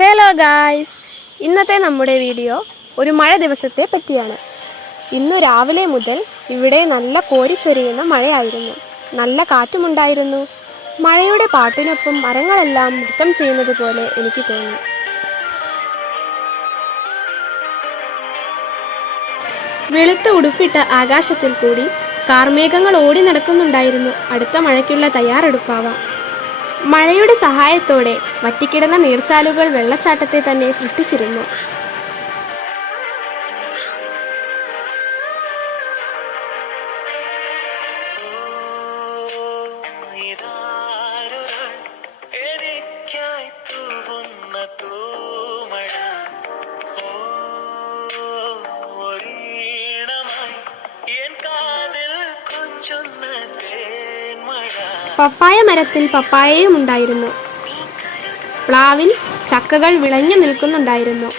Hello guys, ഇന്നത്തെ നമ്മുടെ video ഒരു മഴ ദിവസത്തെ പറ്റിയാണ്. ഇന്ന് രാവിലെ മുതൽ ഇവിടെ നല്ല കോരിച്ചൊരിയുന്ന മഴയായിരുന്നു. നല്ല കാറ്റുമുണ്ടായിരുന്നു. മഴയുടെ പാട്ടിനൊപ്പം മരങ്ങളെല്ലാം നൃത്തം ചെയ്യുന്നത് പോലെ എനിക്ക് തോന്നി. വെളുത്ത ഉടുപ്പിട്ട ആകാശത്തിൽ കൂടി കാർമേഘങ്ങൾ ഓടി നടക്കുന്നുണ്ടായിരുന്നു. അടുത്ത മഴയ്ക്കുള്ള തയ്യാറെടുപ്പാവാം. മഴയുടെ സഹായത്തോടെ വറ്റിക്കിടന്ന നീർച്ചാലുകൾ വെള്ളച്ചാട്ടത്തെ തന്നെ സൃഷ്ടിച്ചിരുന്നു. പപ്പായ മരത്തിൽ പപ്പായയും ഉണ്ടായിരുന്നു. പ്ലാവിൽ ചക്കകൾ വിളഞ്ഞു നിൽക്കുന്നുണ്ടായിരുന്നു.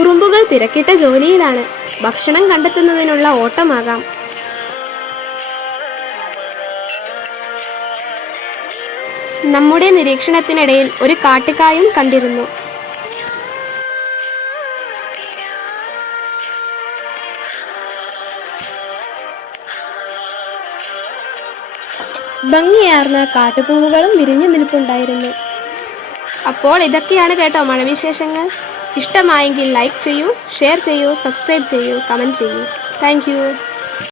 ഉറുമ്പുകൾ തിരക്കിട്ട ജോലിയിലാണ്. ഭക്ഷണം കണ്ടെത്തുന്നതിനുള്ള ഓട്ടമാകാം. നമ്മുടെ നിരീക്ഷണത്തിനിടയിൽ ഒരു കാട്ടുകായും കണ്ടിരുന്നു. ഭംഗിയാർന്ന കാട്ടുപൂവുകളും വിരിഞ്ഞു നിൽപ്പുണ്ടായിരുന്നു. അപ്പോൾ ഇതൊക്കെയാണ് കേട്ടോ മഴവിശേഷങ്ങൾ. ഇഷ്ടമായെങ്കിൽ ലൈക്ക് ചെയ്യൂ, ഷെയർ ചെയ്യൂ, സബ്സ്ക്രൈബ് ചെയ്യൂ, കമൻറ്റ് ചെയ്യൂ. Thank you.